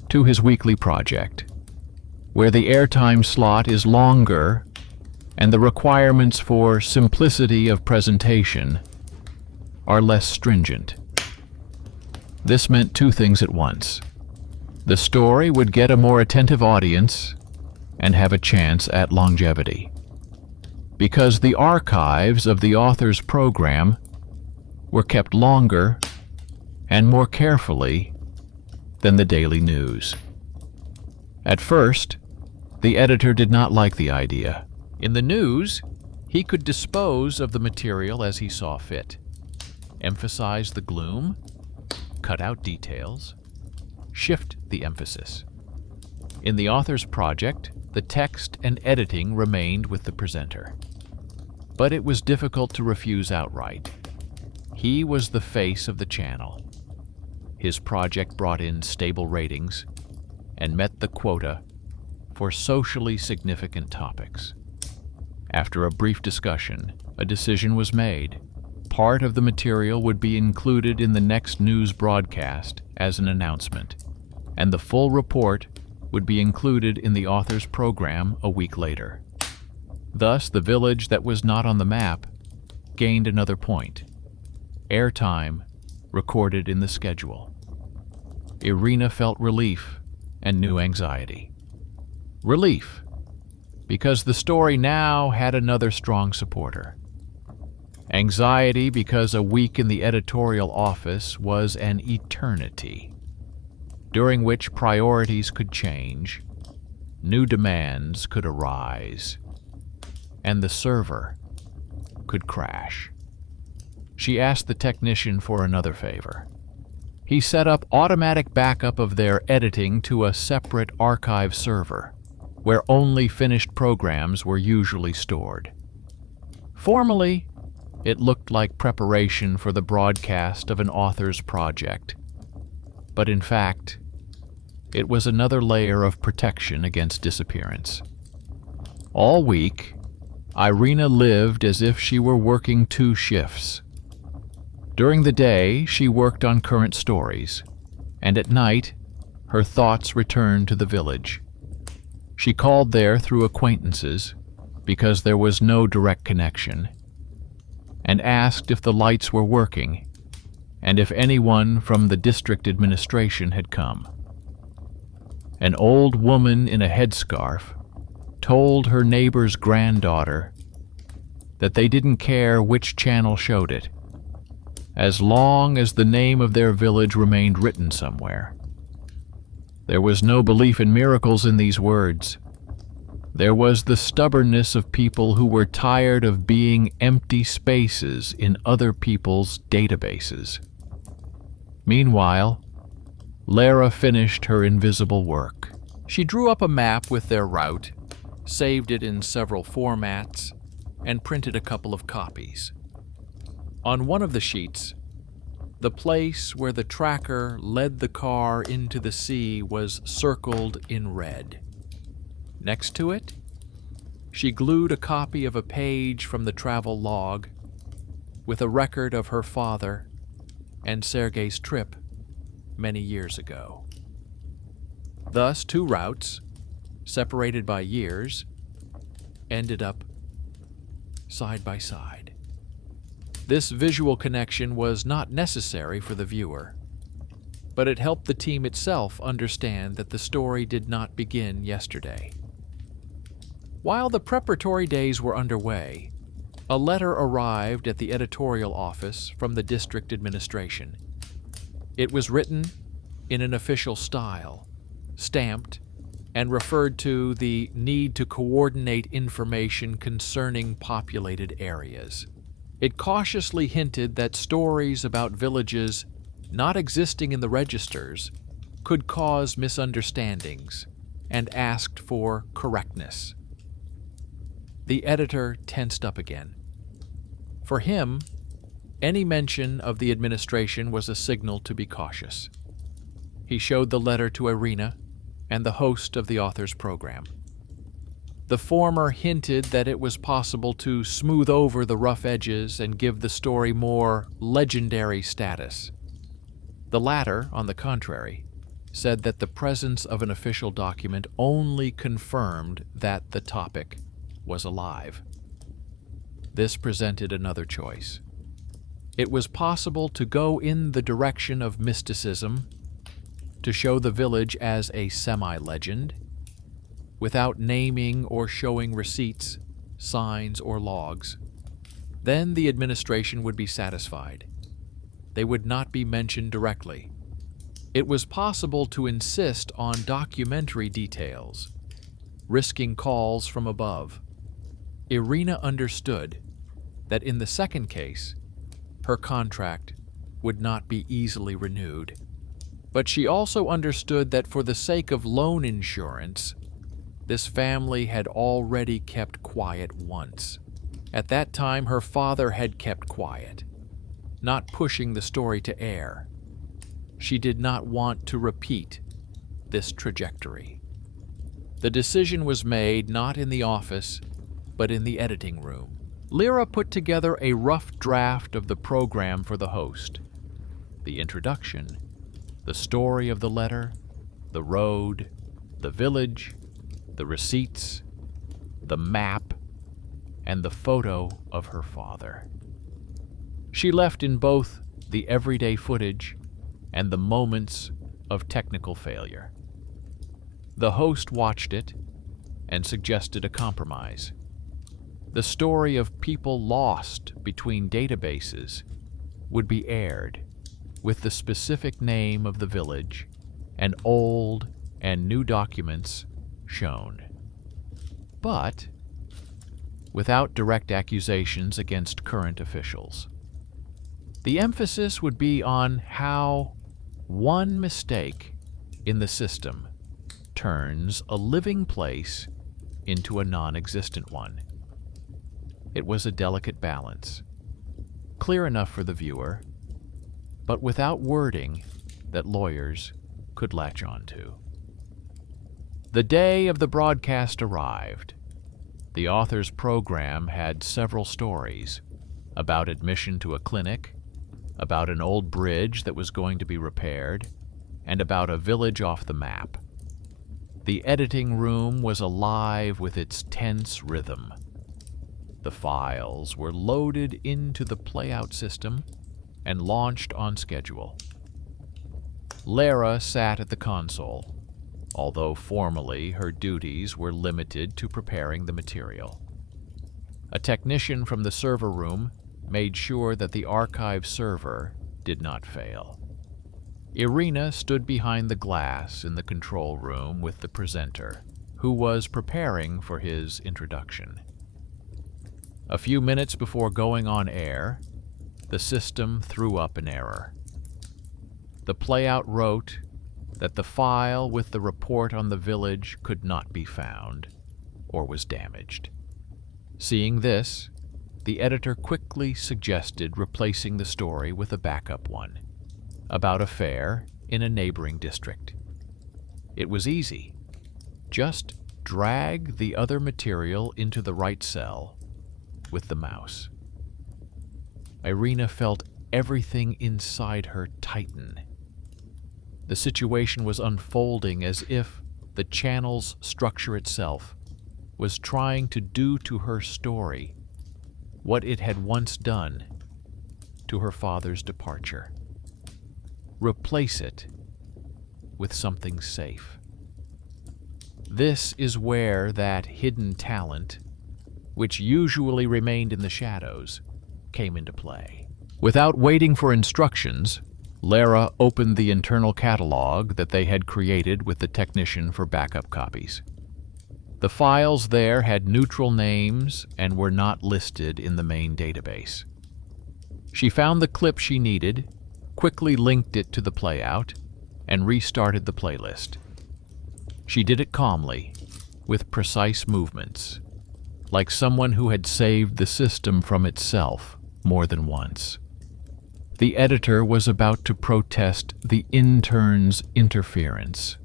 to his weekly project, where the airtime slot is longer and the requirements for simplicity of presentation are less stringent. This meant two things at once: the story would get a more attentive audience and have a chance at longevity, because the archives of the author's program were kept longer and more carefully than the daily news. At first, the editor did not like the idea. In the news, he could dispose of the material as he saw fit, emphasize the gloom, cut out details, shift the emphasis. In the author's project, the text and editing remained with the presenter. But it was difficult to refuse outright. He was the face of the channel. His project brought in stable ratings and met the quota for socially significant topics. After a brief discussion, a decision was made. Part of the material would be included in the next news broadcast as an announcement, and the full report would be included in the author's program a week later. Thus, the village that was not on the map gained another point: airtime recorded in the schedule. Irina felt relief and new anxiety. Relief, because the story now had another strong supporter. Anxiety, because a week in the editorial office was an eternity, during which priorities could change, new demands could arise, and the server could crash. She asked the technician for another favor. He set up automatic backup of their editing to a separate archive server, where only finished programs were usually stored. Formally, it looked like preparation for the broadcast of an author's project, but in fact, it was another layer of protection against disappearance. All week, Irina lived as if she were working 2 shifts. During the day, she worked on current stories, and at night, her thoughts returned to the village. She called there through acquaintances, because there was no direct connection, and asked if the lights were working, and if anyone from the district administration had come. An old woman in a headscarf told her neighbor's granddaughter that they didn't care which channel showed it, as long as the name of their village remained written somewhere. There was no belief in miracles in these words. There was the stubbornness of people who were tired of being empty spaces in other people's databases. Meanwhile, Lara finished her invisible work. She drew up a map with their route, saved it in several formats, and printed a couple of copies. On one of the sheets, the place where the tracker led the car into the sea was circled in red. Next to it, she glued a copy of a page from the travel log with a record of her father and Sergei's trip many years ago. Thus, two routes, separated by years, ended up side by side. This visual connection was not necessary for the viewer, but it helped the team itself understand that the story did not begin yesterday. While the preparatory days were underway, a letter arrived at the editorial office from the district administration. It was written in an official style, stamped, and referred to the need to coordinate information concerning populated areas. It cautiously hinted that stories about villages not existing in the registers could cause misunderstandings and asked for correctness. The editor tensed up again. For him, any mention of the administration was a signal to be cautious. He showed the letter to Irina and the host of the author's program. The former hinted that it was possible to smooth over the rough edges and give the story more legendary status. The latter, on the contrary, said that the presence of an official document only confirmed that the topic was alive. This presented another choice. It was possible to go in the direction of mysticism, to show the village as a semi-legend, without naming or showing receipts, signs, or logs. Then the administration would be satisfied. They would not be mentioned directly. It was possible to insist on documentary details, risking calls from above. Irina understood that in the second case, her contract would not be easily renewed. But she also understood that for the sake of loan insurance, this family had already kept quiet once. At that time, her father had kept quiet, not pushing the story to air. She did not want to repeat this trajectory. The decision was made not in the office, but in the editing room. Lyra put together a rough draft of the program for the host. The introduction, the story of the letter, the road, the village, the receipts, the map, and the photo of her father. She left in both the everyday footage and the moments of technical failure. The host watched it and suggested a compromise. The story of people lost between databases would be aired with the specific name of the village and old and new documents shown, but without direct accusations against current officials. The emphasis would be on how one mistake in the system turns a living place into a non-existent one. It was a delicate balance, clear enough for the viewer, but without wording that lawyers could latch onto. The day of the broadcast arrived. The author's program had several stories about admission to a clinic, about an old bridge that was going to be repaired, and about a village off the map. The editing room was alive with its tense rhythm. The files were loaded into the playout system and launched on schedule. Lara sat at the console, although formally her duties were limited to preparing the material. A technician from the server room made sure that the archive server did not fail. Irina stood behind the glass in the control room with the presenter, who was preparing for his introduction. A few minutes before going on air, the system threw up an error. The playout wrote that the file with the report on the village could not be found or was damaged. Seeing this, the editor quickly suggested replacing the story with a backup one about a fair in a neighboring district. It was easy. Just drag the other material into the right cell with the mouse. Irina felt everything inside her tighten. The situation was unfolding as if the channel's structure itself was trying to do to her story what it had once done to her father's departure. Replace it with something safe. This is where that hidden talent, which usually remained in the shadows, came into play. Without waiting for instructions, Lara opened the internal catalog that they had created with the technician for backup copies. The files there had neutral names and were not listed in the main database. She found the clip she needed, quickly linked it to the playout, and restarted the playlist. She did it calmly, with precise movements, like someone who had saved the system from itself more than once. The editor was about to protest the intern's interference,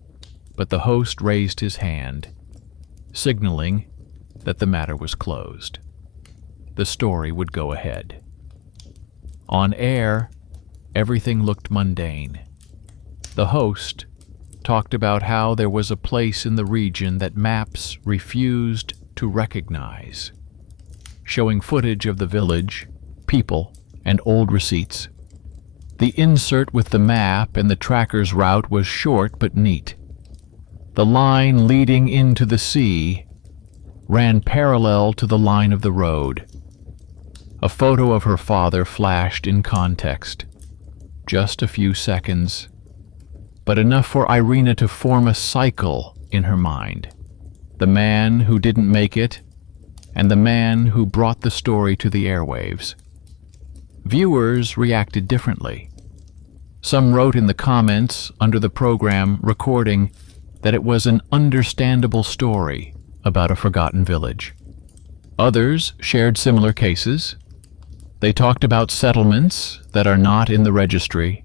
but the host raised his hand, signaling that the matter was closed. The story would go ahead. On air, everything looked mundane. The host talked about how there was a place in the region that maps refused to recognize, showing footage of the village, people, and old receipts. The insert with the map and the tracker's route was short but neat. The line leading into the sea ran parallel to the line of the road. A photo of her father flashed in context. Just a few seconds, but enough for Irina to form a cycle in her mind. The man who didn't make it, and the man who brought the story to the airwaves. Viewers reacted differently. Some wrote in the comments under the program recording that it was an understandable story about a forgotten village. Others shared similar cases. They talked about settlements that are not in the registry,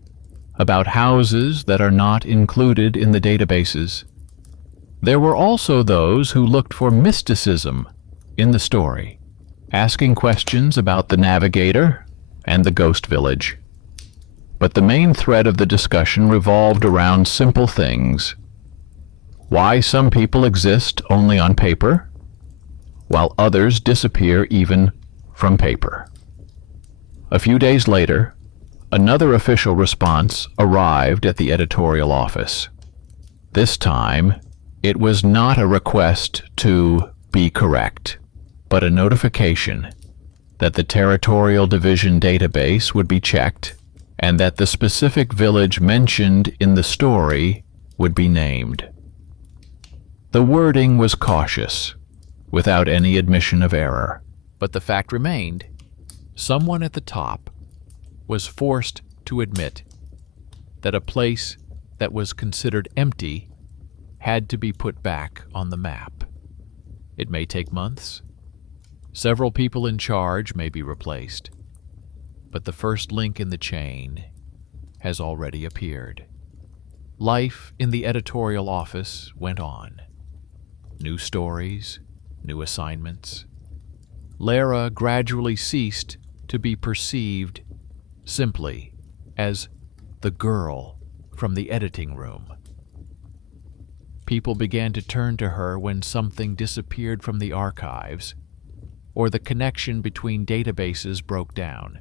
about houses that are not included in the databases. There were also those who looked for mysticism in the story, asking questions about the navigator and the ghost village. But the main thread of the discussion revolved around simple things. Why some people exist only on paper, while others disappear even from paper. A few days later, another official response arrived at the editorial office. This time, it was not a request to be correct, but a notification that the territorial division database would be checked and that the specific village mentioned in the story would be named. The wording was cautious, without any admission of error, but the fact remained, someone at the top was forced to admit that a place that was considered empty had to be put back on the map. It may take months. Several people in charge may be replaced, but the first link in the chain has already appeared. Life in the editorial office went on. New stories, new assignments. Lara gradually ceased to be perceived simply as the girl from the editing room. People began to turn to her when something disappeared from the archives or the connection between databases broke down.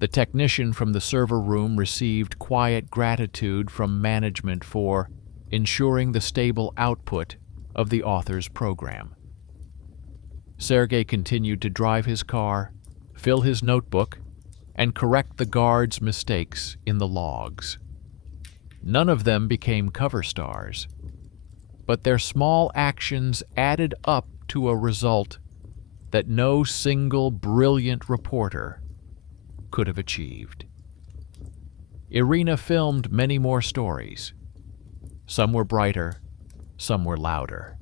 The technician from the server room received quiet gratitude from management for ensuring the stable output of the author's program. Sergei continued to drive his car, fill his notebook, and correct the guards' mistakes in the logs. None of them became cover stars, but their small actions added up to a result that no single brilliant reporter could have achieved. Irina filmed many more stories. Some were brighter, some were louder.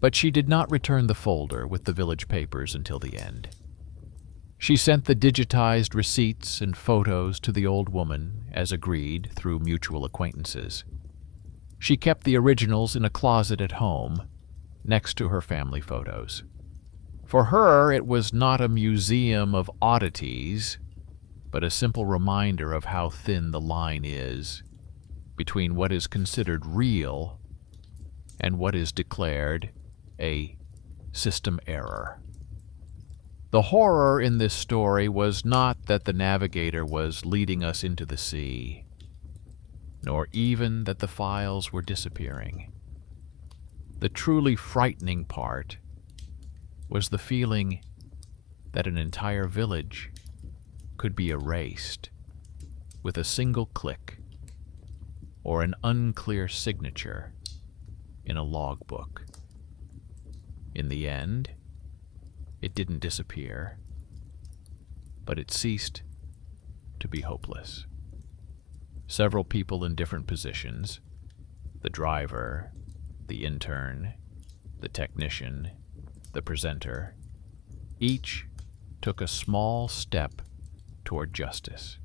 But she did not return the folder with the village papers until the end. She sent the digitized receipts and photos to the old woman, as agreed through mutual acquaintances. She kept the originals in a closet at home, next to her family photos. For her, it was not a museum of oddities, but a simple reminder of how thin the line is between what is considered real and what is declared a system error. The horror in this story was not that the navigator was leading us into the sea, nor even that the files were disappearing. The truly frightening part was the feeling that an entire village could be erased with a single click or an unclear signature in a logbook. In the end, it didn't disappear, but it ceased to be hopeless. Several people in different positions, the driver, the intern, the technician, the presenter, each took a small step toward justice.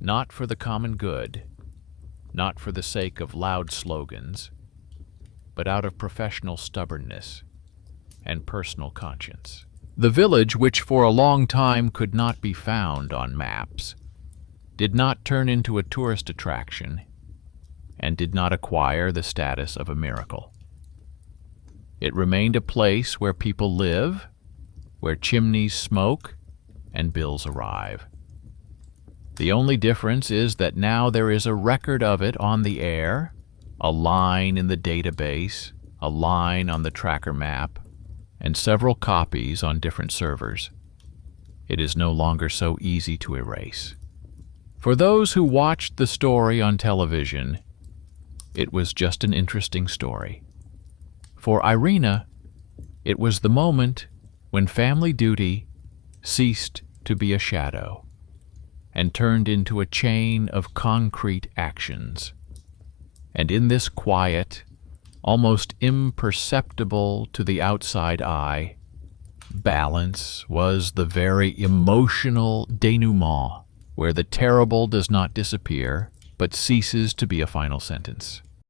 Not for the common good, not for the sake of loud slogans, but out of professional stubbornness and personal conscience. The village, which for a long time could not be found on maps, did not turn into a tourist attraction and did not acquire the status of a miracle. It remained a place where people live, where chimneys smoke and bills arrive. The only difference is that now there is a record of it on the air, a line in the database, a line on the tracker map, and several copies on different servers. It is no longer so easy to erase. For those who watched the story on television, it was just an interesting story. For Irina, it was the moment when family duty ceased to be a shadow and turned into a chain of concrete actions. And in this quiet, almost imperceptible to the outside eye, balance was the very emotional denouement, where the terrible does not disappear, but ceases to be a final sentence.